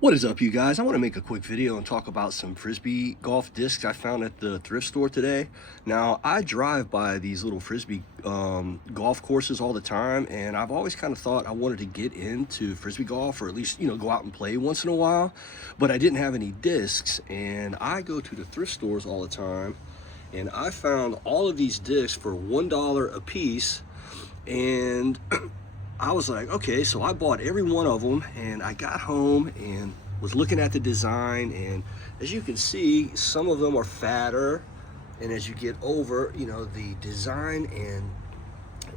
What is up, you guys? I want to make a quick video and talk about some Frisbee Golf Discs I found at the thrift store today. Now, I drive by these little Frisbee golf courses all the time, and I've always kind of thought I wanted to get into Frisbee golf, or at least, go out and play once in a while, but I didn't have any discs, and I go to the thrift stores all the time, and I found all of these discs for $1 a piece, and I was like, okay, so I bought every one of them, and I got home and was looking at the design, and as you can see, some of them are fatter, and as you get over, the design and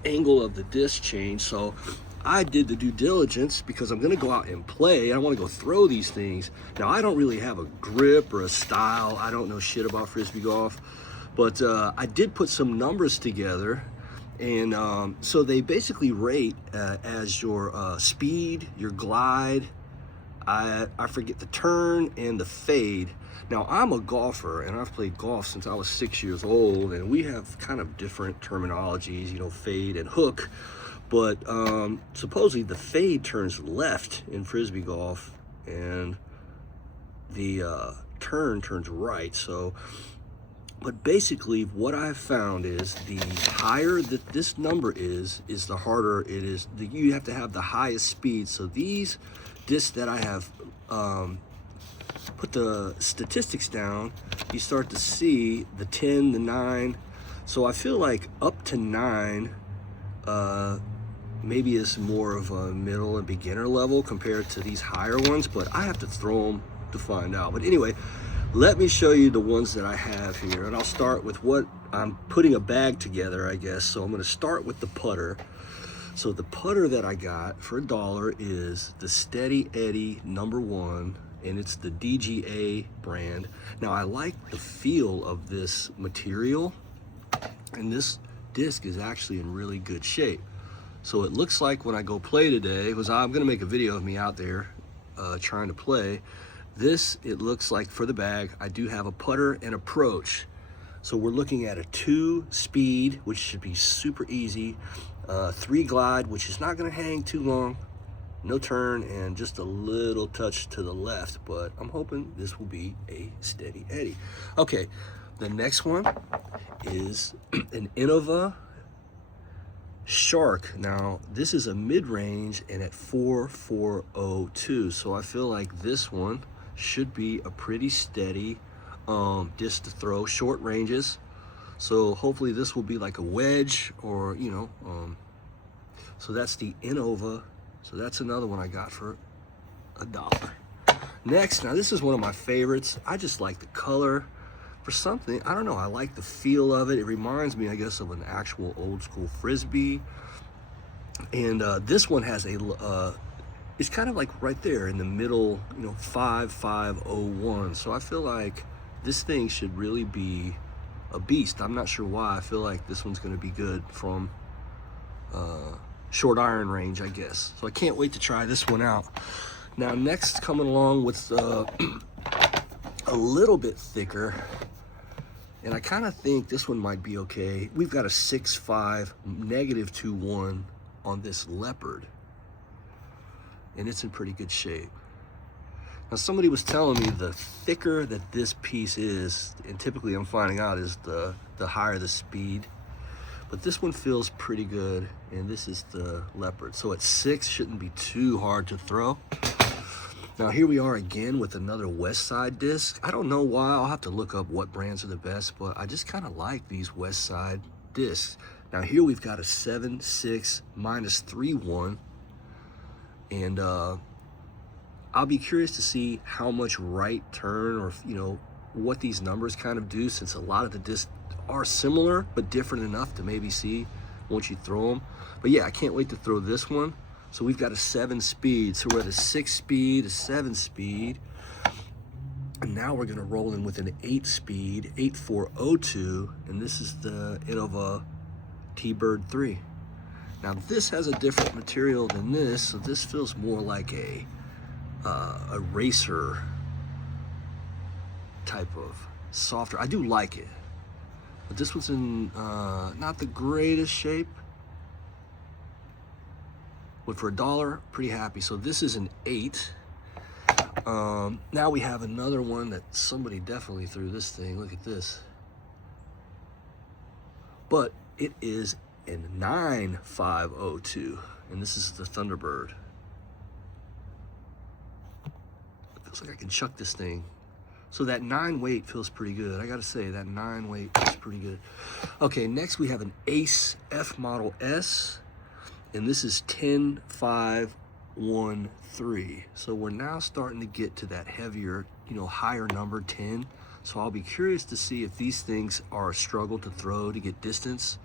angle of the disc change. So I did the due diligence because I'm gonna go out and play. I wanna go throw these things. Now, I don't really have a grip or a style. I don't know shit about Frisbee golf, but I did put some numbers together. And so they basically rate as your speed, your glide, I forget the turn, and the fade. Now, I'm a golfer, and I've played golf since I was 6 years old, and we have kind of different terminologies, fade and hook. But supposedly the fade turns left in Frisbee golf, and the turn turns right. But basically, what I've found is the higher that this number is the harder it is. You have to have the highest speed. So these discs that I have put the statistics down, you start to see the 10, the 9. So I feel like up to 9 maybe is more of a middle and beginner level compared to these higher ones, but I have to throw them to find out. But anyway, let me show you the ones that I have here, and I'll start with what I'm putting a bag together, I guess. So I'm going to start with the putter. So the putter that I got for $1 is the Steady Eddie #1, and it's the DGA brand. Now, I like the feel of this material, and this disc is actually in really good shape. So it looks like when I go play today, because I'm going to make a video of me out there trying to play. This, it looks like for the bag, I do have a putter and approach. So we're looking at a 2 speed, which should be super easy, 3 glide, which is not gonna hang too long, no turn, and just a little touch to the left, but I'm hoping this will be a Steady Eddie. Okay, the next one is an Innova Shark. Now, this is a mid-range and at 4402, so I feel like this one should be a pretty steady disc to throw, short ranges. So hopefully this will be like a wedge, or so that's the Innova. So that's another one I got for $1. Next, now this is one of my favorites. I just like the color. For something, I don't know, I like the feel of it. It reminds me, I guess, of an actual old school Frisbee. And this one has a it's kind of like right there in the middle, 5501. So I feel like this thing should really be a beast. I'm not sure why. I feel like this one's going to be good from short iron range, I guess. So I can't wait to try this one out. Now, next, coming along with a little bit thicker, and I kind of think this one might be okay. We've got a 6.5 -2.1 on this Leopard, and it's in pretty good shape. Now, somebody was telling me the thicker that this piece is, and typically I'm finding out is the higher the speed, but this one feels pretty good, and this is the Leopard. So at 6, shouldn't be too hard to throw. Now, here we are again with another Westside disc. I don't know why. I'll have to look up what brands are the best, but I just kind of like these Westside discs. Now, here we've got a 7.6 -3.1, and I'll be curious to see how much right turn, or what these numbers kind of do, since a lot of the discs are similar but different enough to maybe see once you throw them. But yeah, I can't wait to throw this one. So we've got a 7 speed. So we're at a 6 speed, a 7 speed, and now we're gonna roll in with an 8 speed, 8402, and this is the Innova T-Bird 3. Now, this has a different material than this, so this feels more like a racer type of softer. I do like it, but this one's in not the greatest shape. But for $1, pretty happy. So this is an 8. Now we have another one that somebody definitely threw this thing. Look at this. But it is a 9502, and this is the Thunderbird. It feels like I can chuck this thing. So that 9 weight feels pretty good. I gotta say, that 9 weight is pretty good. Okay, next we have an Ace F Model S, and this is 10513. So we're now starting to get to that heavier, higher number 10. So I'll be curious to see if these things are a struggle to throw to get distance.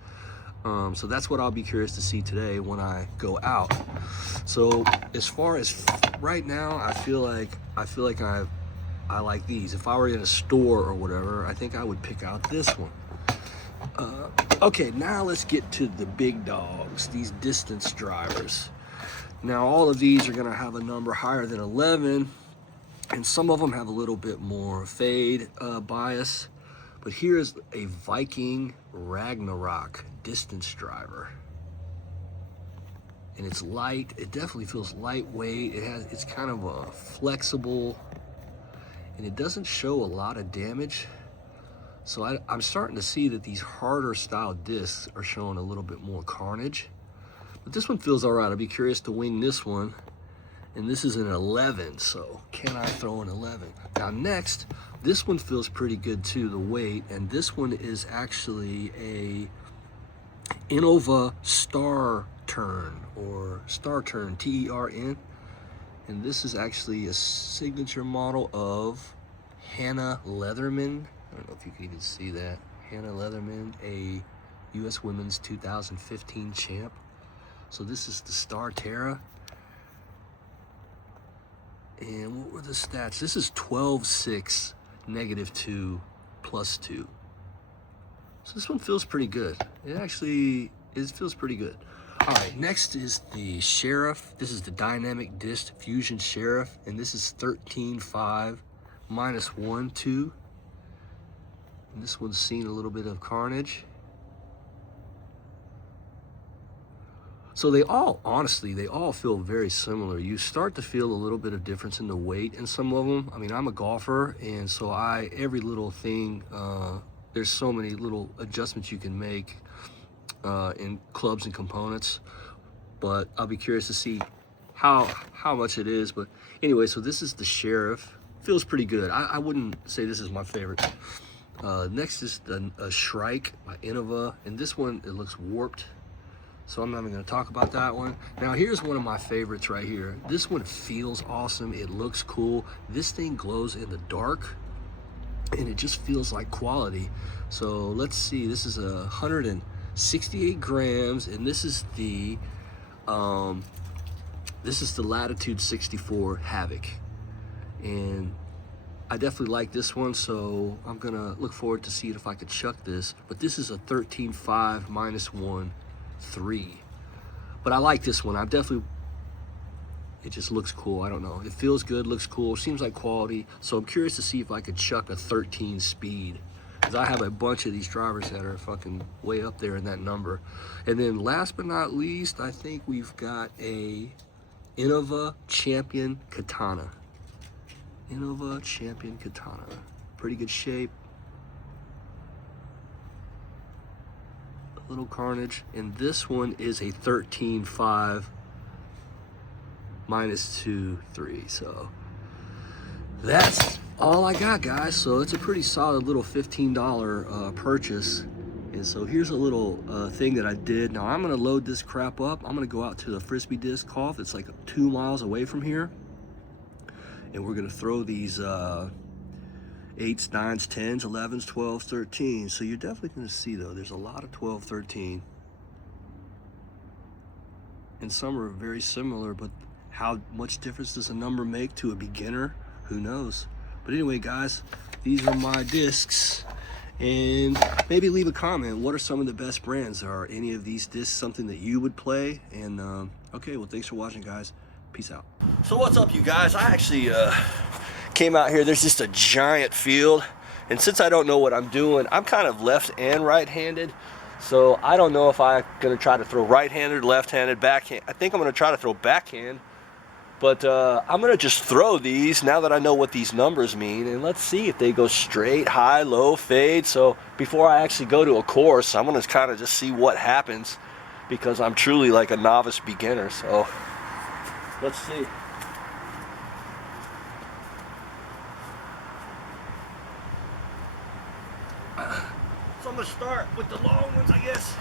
So that's what I'll be curious to see today when I go out. So as far as right now, I feel like I like these. If I were in a store or whatever, I think I would pick out this one. Okay, now let's get to the big dogs, these distance drivers. Now all of these are gonna have a number higher than 11, and some of them have a little bit more fade bias. But here's a Viking Ragnarok distance driver. And it's light, it definitely feels lightweight. It's kind of a flexible, and it doesn't show a lot of damage. So I'm starting to see that these harder style discs are showing a little bit more carnage. But this one feels all right. I'll be curious to wing this one. And this is an 11, so can I throw an 11? Now next, this one feels pretty good too, the weight. And this one is actually a Innova Star Turn, or Star Turn, T-E-R-N. And this is actually a signature model of Hannah Leatherman. I don't know if you can even see that. Hannah Leatherman, a U.S. Women's 2015 champ. So this is the Star Terra. And what were the stats? This is 12.6, -2, +2. So this one feels pretty good. It feels pretty good. All right, next is the Sheriff. This is the Dynamic Disc Fusion Sheriff, and this is 13.5, -1.2. And this one's seen a little bit of carnage. So they all, honestly, they all feel very similar. You start to feel a little bit of difference in the weight in some of them. I mean, I'm a golfer, and so every little thing, there's so many little adjustments you can make in clubs and components. But I'll be curious to see how much it is. But anyway, so this is the Sheriff. Feels pretty good. I wouldn't say this is my favorite. Next is the Shrike by Innova, and this one, it looks warped. So I'm not even gonna talk about that one. Now here's one of my favorites right here. This one feels awesome, it looks cool. This thing glows in the dark, and it just feels like quality. So let's see, this is 168 grams, and this is the Latitude 64 Havoc. And I definitely like this one, so I'm gonna look forward to seeing if I could chuck this. But this is a 13.5, -1.3. But I like this one. It just looks cool. I don't know. It feels good, looks cool, seems like quality. So I'm curious to see if I could chuck a 13 speed, because I have a bunch of these drivers that are fucking way up there in that number. And then last but not least, I think we've got a Innova Champion Katana. Innova Champion Katana. Pretty good shape. A little carnage. And this one is a 13.5, -2.3. So that's all I got, guys. So it's a pretty solid little $15 purchase. And so here's a little thing that I did. Now I'm gonna load this crap up. I'm gonna go out to the Frisbee Disc Golf. It's like 2 miles away from here. And we're gonna throw these 8s, 9s, 10s, 11s, 12s, 13s. So you're definitely gonna see, though, there's a lot of 12, 13. And some are very similar, but how much difference does a number make to a beginner? Who knows? But anyway, guys, these are my discs. And maybe leave a comment. What are some of the best brands? Are any of these discs something that you would play? And okay, well, thanks for watching, guys. Peace out. So what's up, you guys? I actually came out here. There's just a giant field, and since I don't know what I'm doing, I'm kind of left and right-handed, so I don't know if I'm gonna try to throw right-handed, left-handed, backhand. I think I'm gonna try to throw backhand, But I'm going to just throw these now that I know what these numbers mean, and let's see if they go straight, high, low, fade. So before I actually go to a course, I'm going to kind of just see what happens, because I'm truly like a novice beginner. So let's see. So I'm going to start with the long ones, I guess.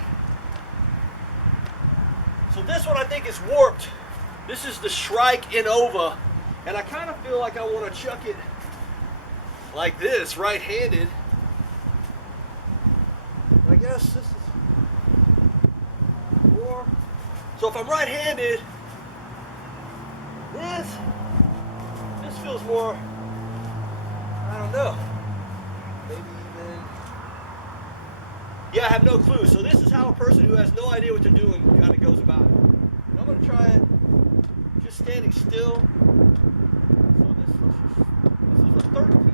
So this one I think is warped. This is the Shrike Innova, and I kind of feel like I want to chuck it like this, right-handed. I guess this is more. So if I'm right-handed, this feels more, I don't know, maybe even, yeah, I have no clue. So this is how a person who has no idea what they're doing kind of goes about it. And I'm going to try it just standing still. So this is a 13.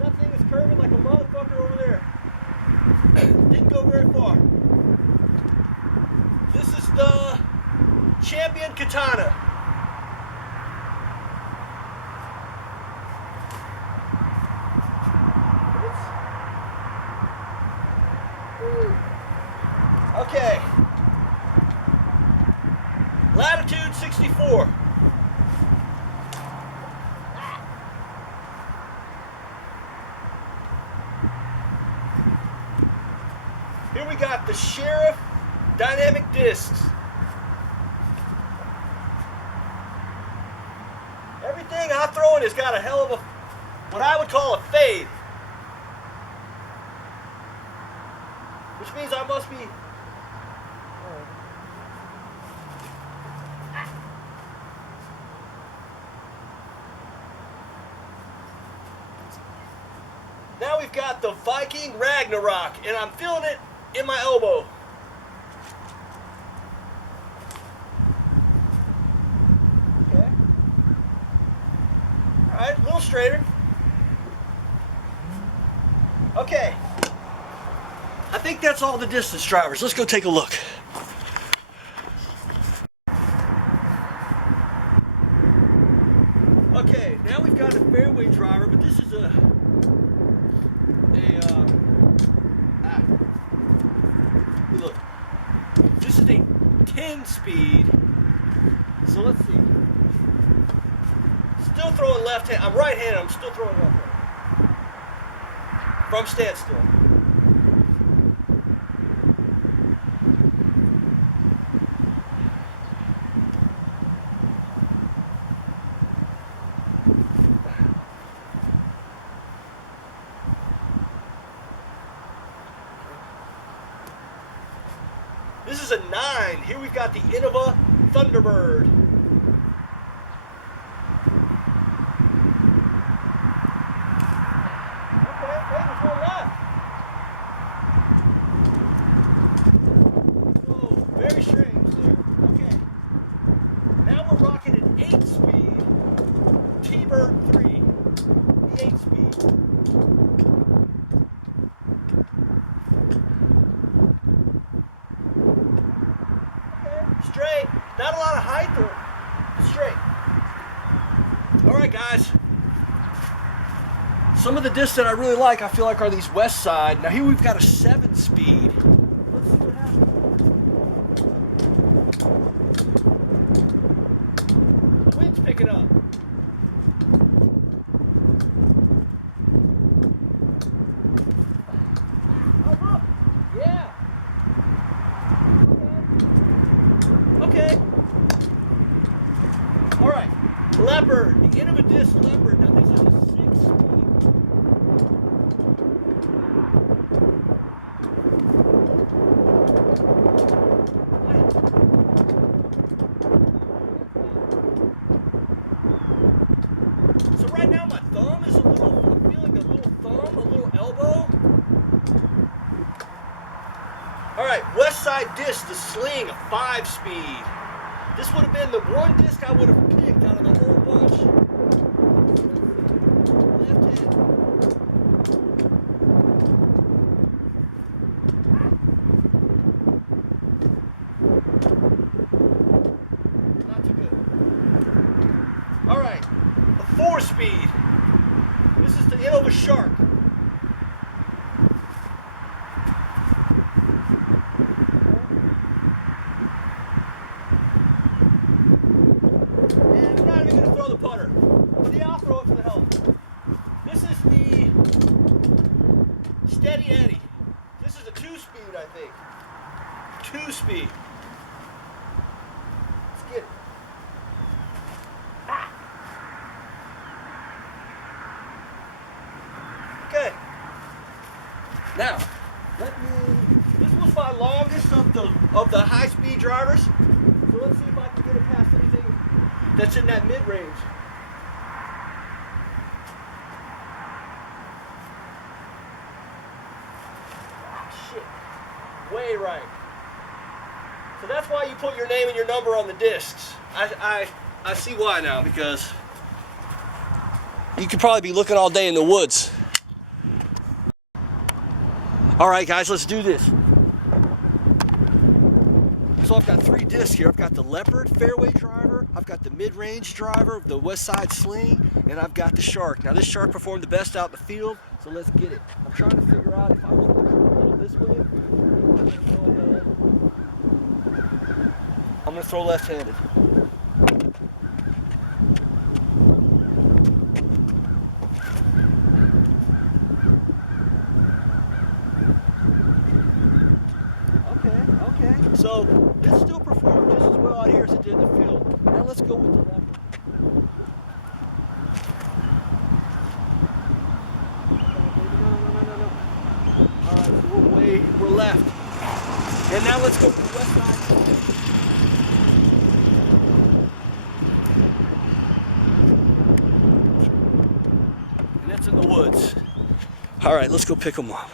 That thing is curving like a motherfucker over there. Didn't go very far. This is the Champion Katana. Okay. Latitude 64. Here we got the Sheriff Dynamic Discs. Everything I throw in has got a hell of a, what I would call a fade. Which means I must be, now we've got the Viking Ragnarok, and I'm feeling it in my elbow. Okay. All right, a little straighter. Okay. I think that's all the distance drivers. Let's go take a look. Okay, now we've got a fairway driver, but this is look, this is a 10 speed. So let's see. Still throwing left hand. I'm right-handed. I'm still throwing left hand. From standstill. This is a 9. Here we've got the Innova Thunderbird. Okay, we're going left. Whoa, very strange there. Okay. Now we're rocking an 8-speed T-Bird 3. The 8-speed. Straight. Not a lot of height though. Straight. Alright guys. Some of the discs that I really like, I feel like, are these Westside. Now here we've got a 7-speed. Let's see what happens. The wind's picking up. Oh look. Yeah. Okay. All right. Leopard. The Innova Disc Leopard. Now this is a 6-speed. So right now my thumb is a little, I'm feeling a little thumb, a little elbow. All right, Westside Disc, the Sling, a 5-speed. This would have been the one disc I would have picked out of the whole bunch. Left hand. speed. This is the end of a shark. And I'm not even going to throw the putter. But yeah, I'll throw it for the hell. This is the Steady Eddie. This is a 2-speed, I think. 2-speed. Let's get it. Okay. Now, this was my longest of the high-speed drivers. So let's see if I can get it past anything that's in that mid-range. Shit. Way right. So that's why you put your name and your number on the discs. I see why now, because you could probably be looking all day in the woods. All right, guys, let's do this. So I've got 3 discs here. I've got the Leopard fairway driver, I've got the mid-range driver, the Westside Sling, and I've got the Shark. Now this Shark performed the best out in the field, so let's get it. I'm trying to figure out if I want to go this way. I'm going to throw left-handed. Okay. So this still performed just as well out here as it did in the field. Now let's go with the Leopard. No. All right, we're left. And now let's go to the west side. And that's in the woods. All right, let's go pick them up.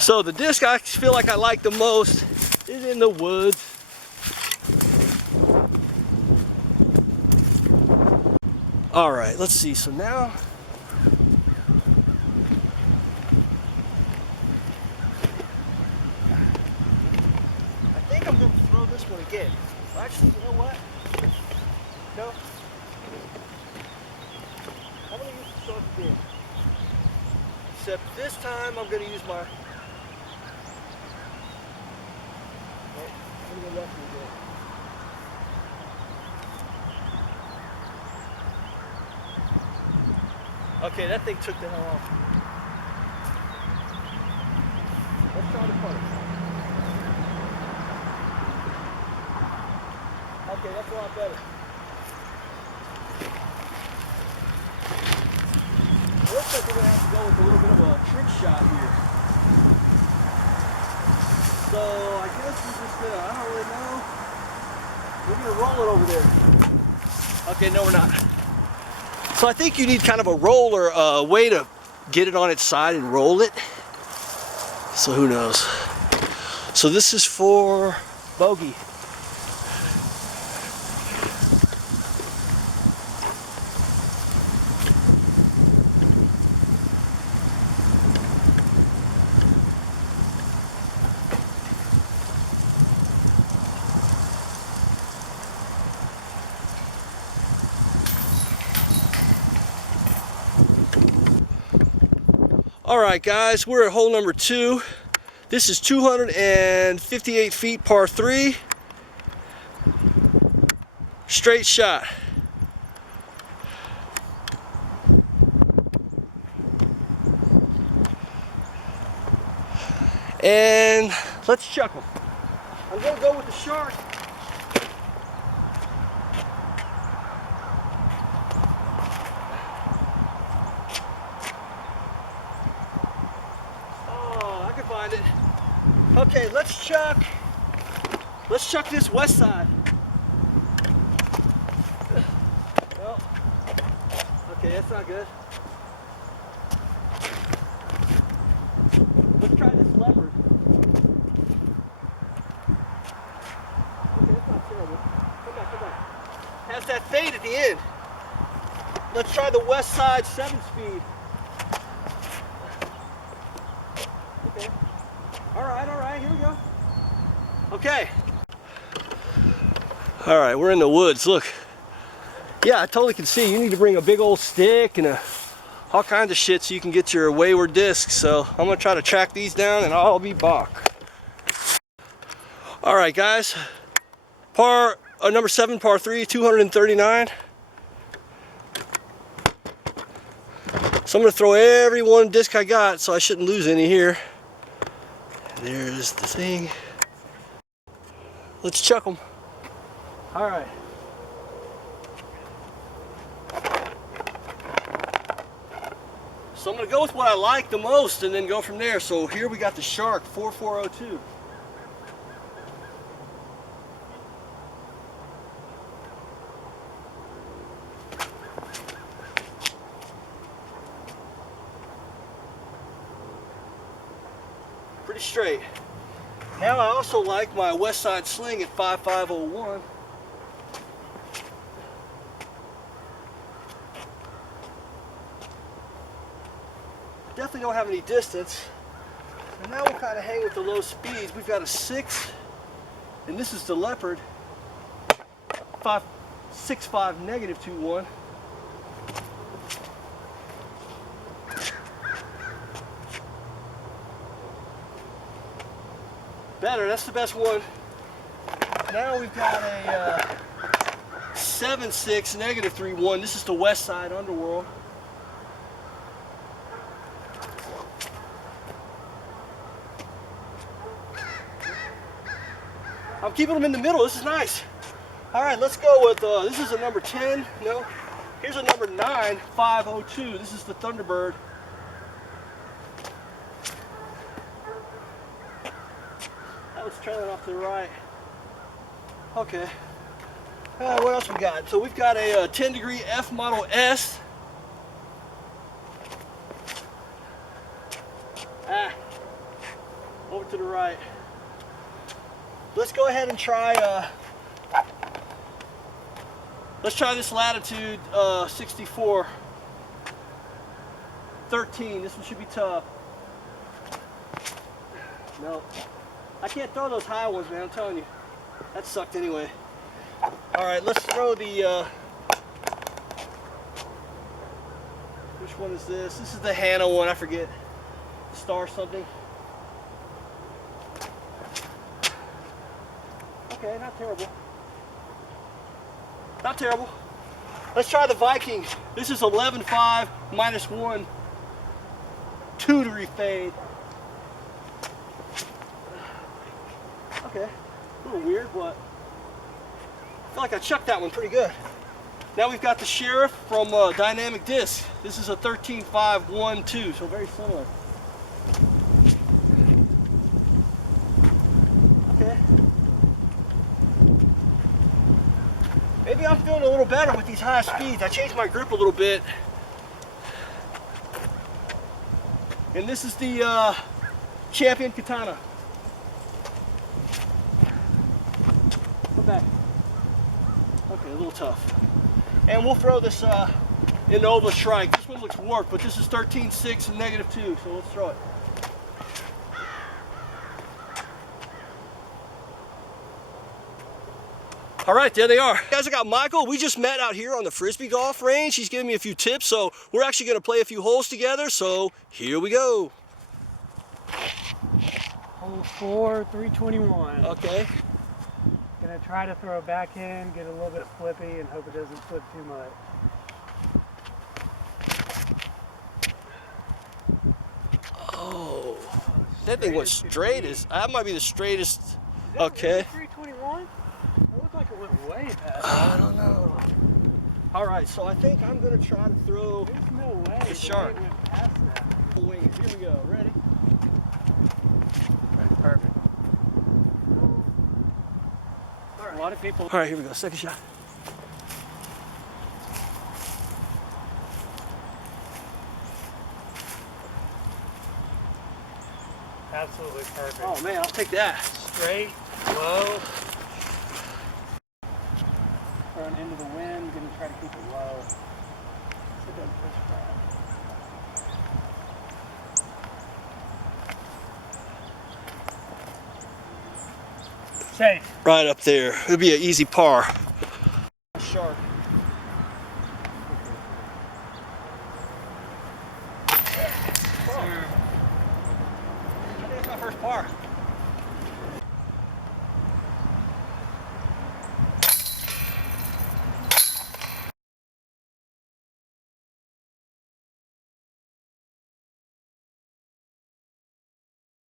So the disc I feel like I like the most is in the woods. All right, let's see. So now, I think I'm going to throw this one again. Actually, you know what? No. I'm going to use the Shark again. Except this time I'm going to use my... I'm going to go left again. Okay, that thing took the hell off. Let's try the putter. Okay, that's a lot better. It looks like we're going to have to go with a little bit of a trick shot here. So I guess we're just going to, I don't really know. We're going to roll it over there. Okay, no we're not. So I think you need kind of a roller way to get it on its side and roll it. So who knows? So this is for bogey. All right, guys, we're at hole number 2. This is 258 feet, par 3. Straight shot. And let's chuck them. I'm gonna go with the Shark. Find it. Okay, let's chuck this west side. Well, okay, that's not good. Let's try this Leopard. Okay, that's not terrible. Come back. Has that fade at the end. Let's try the west side 7-speed. Okay. All right, here we go. Okay. All right, we're in the woods. Look, Yeah, I totally can see. You need to bring a big old stick and all kinds of shit so you can get your wayward discs. So I'm gonna try to track these down and I'll be back. All right, guys. Number 7, par 3, 239. So I'm gonna throw every one disc I got, so I shouldn't lose any here. There's the thing. Let's chuck them. All right. So I'm gonna go with what I like the most and then go from there. So here we got the Shark 4402. Pretty straight. Now I also like my Westside Sling at 5501. Definitely don't have any distance. And now we'll kind of hang with the low speeds. We've got a 6, and this is the Leopard 565 -21. Better, that's the best one. Now we've got a 7.6 -31. This is the Westside Underworld. I'm keeping them in the middle. This is nice. All right, let's go with, this is a number 10. No, here's a number 9, 502. This is the Thunderbird. That was trailing off to the right. Okay. What else we got? So we've got a 10 degree F Model S. Over to the right. Let's go ahead and try, let's try this Latitude 64. 13, this one should be tough. No, I can't throw those high ones, man, I'm telling you. That sucked anyway. All right, let's throw the, which one is this? This is the Hannah one, I forget. Star something. Okay, not terrible. Not terrible. Let's try the Viking. This is 11.5 -1, 2 degree fade. Okay, a little weird, but I feel like I chucked that one pretty good. Now we've got the Sheriff from Dynamic Disc. This is a 13.5 so very similar. Okay. Maybe I'm feeling a little better with these high speeds. I changed my grip a little bit. And this is the Champion Katana. Come back. Okay, a little tough. And we'll throw this Innova Shrike. This one looks warped, but this is 13.6 and -2, so let's throw it. All right, there they are. Guys, I got Michael. We just met out here on the Frisbee golf range. He's giving me a few tips, so we're actually gonna play a few holes together, so here we go. Hole 4, 321. Okay. Gonna try to throw it back in, get a little bit flippy, and hope it doesn't flip too much. Oh, that thing went straight as, that might be the straightest. Okay. 321? It looked like it went way past. I don't know. All right, so I think I'm gonna try to throw There's no way the Shark. it went past that. Wing it. Here we go. Ready? Perfect. All right. A lot of people. All right, here we go. Second shot. Absolutely perfect. Oh man, I'll take that. Straight, low. Throwing into the wind, gonna try to keep it low. So it doesn't push back. Safe. Right up there. It'll be an easy par. Shark. first par.